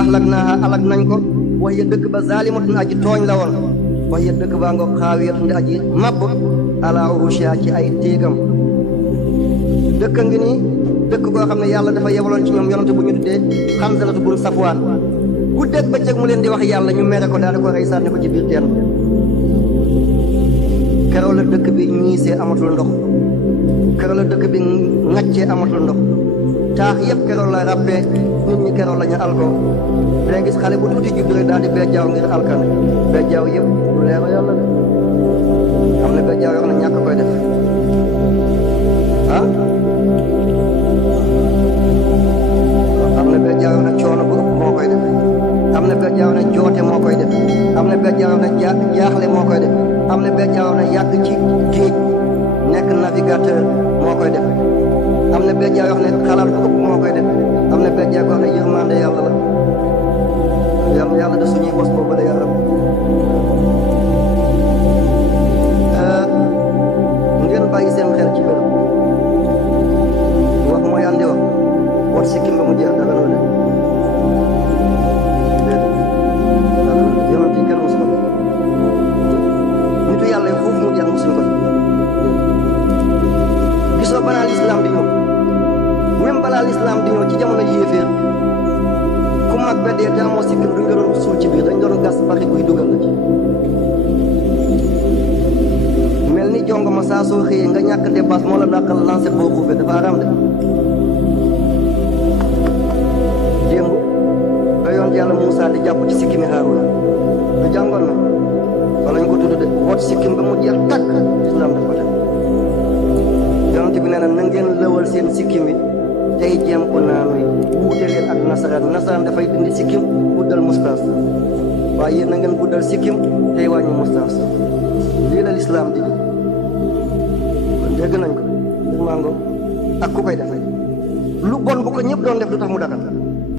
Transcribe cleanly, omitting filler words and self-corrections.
ahlaknaha alag nañ ko wax ya dëkk ba zalimatun aji tooñ la woon wax ya dëkk baa ngoog xaawiyatun di aji mabb ala urushiha ci ay téegam dëkk ngi nii dëkk koo xam ne yàlla dafa yebaloon ci ñoom yonante bu ñu tuddee Xanzalatu bun Safwaan guddeeg bëccëg mu leen di wax yàlla ñu mere ko daal di ko rey sànni ko ci biir teen keroog la dëkk bi ñiisee amatul ndox keroog la dëkk bi ŋaccee amatul ndox taax yëpp keroog la ràbbee nit ñi keroog la ñu alko dangay gis xale bu tuuti judd rek daal di bejjaaw ngir alkan bejjaaw yëpp lu leer yàlla de am na bejjaaw yoo xam ne ñàkk koy def ah am na bejjaaw yoo xam ne coono bu ëpp moo koy def am na bejjaaw yoo xam ne joote moo koy def am na bejjaaw yoo xam ne jaaxle moo koy def am na bejjaaw yoo xam ne yàgg ci géej nekk navigateur moo koy def am na bejjaaw yoo xam ne xalaat bu ëpp moo koy def am na bejjaaw yoo xam ne yërmande yàlla la yàlla de suñuy bos boobu la yàlla ngeen bàyyi seen xel ci bërëb wax mooy andi wax wat sikkim ba mu jeex daga noo de yonent yi kenn musu ko nitu yàlla yi foofu mu jeex musuñ ko gisoo balaa lislaam di ñëw même balaa lislaam di ñëw ci jamono yéeféer ku mag ba dee te amoo sikkim duñ doon suul ci biir dañ doon gas paxi buy dugal la ci mel ni jongo ma saa soo xëyee nga ñàkk dépasse moo la dàqal lancé boo xuufee dafa araam de démb ba yoon yàlla Moussa di jàpp ci sikkimi Haaruna du jàngoon na wala ñu ko tudd de wot sikkim ba mu jeex tàkk islam daf ko def yonent bi nee na na ngeen lëwal seen sikkim yi tey jéem ko naanu yi wuute leen ak nasaraan dafay dindi sikkim guddal mustaas waaye yéen na ngeen guddal sikkim tey wàññi mustaas lii la lislaam di kon dégg nañ ko mango ak ku koy defee lu bon bu ko ñëpp doon def du tax mu dagal